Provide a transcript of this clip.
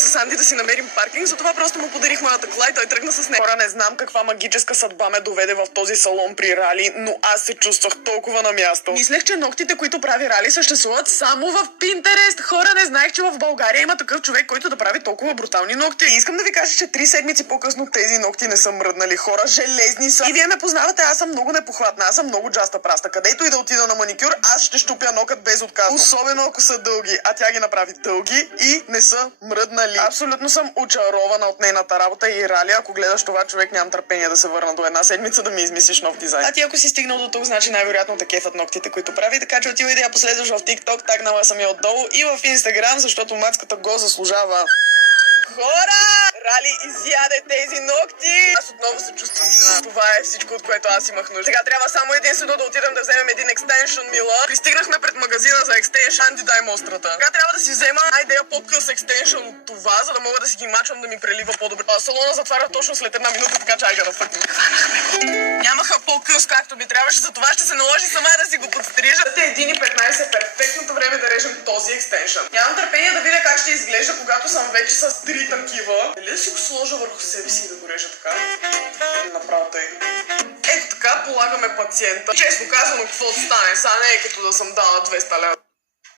с Анди да си намерим паркинг, затова просто му подарих моята кола и той тръгна с нея. Хора, не знам каква магическа съдба ме доведе в този салон при Рали, но аз се чувствах толкова на място. Мислех, че ногтите, които прави Рали, съществуват само в Пинтерест. Хора, не знаех, че в България има такъв човек, който да прави толкова брутални ногти. И искам да ви кажа, че 3 седмици по-късно тези ногти не са мръднали. Хора, железни са. И вие ме познавате, аз съм много непохватна, аз съм много джаста праста. Където и да отида на маникюр, аз ще щупя нокът безотказно. Особено ако са дълги, а тя ги направи дълги и не са мръднали. Абсолютно съм очарована от нейната работа и Рали, ако гледаш това, човек, нямам търпение да се върна до една седмица да ми измислиш нов дизайн. А ти ако си стигнал до тук, значи най-вероятно те кефат ногтите, които прави, така че отивай да я последваш в TikTok, тагнала съм я отдолу и в Instagram, защото мацката го заслужава. Хора! Рали изяде тези ногти! Аз отново се чувствам жена. Това е всичко, от което аз имах нужда. Сега трябва само единствено да отидем да вземем един екстеншън мила. Пристигнахме пред магазина за екстеншън. Анди, дай му острата. Сега трябва да си взема айдея по-къс екстеншън от това, за да мога да си ги мачвам да ми прелива по-добре. Салона затваря точно след една минута, така че айга да фъкнем. Нямаха по-къс, както ми трябваше, затова ще се наложи сама да си го подстрижа. 1:15 е перфектното време да режем този екстеншън. Нямам търпение да видя как ще изглежда, когато съм вече с 3 такива. Дали да си го сложа върху себе си и да го режа така? Направо тъй. Ето така полагаме пациента. Честно казано, какво стане? Сега не е като да съм дала 200 лева.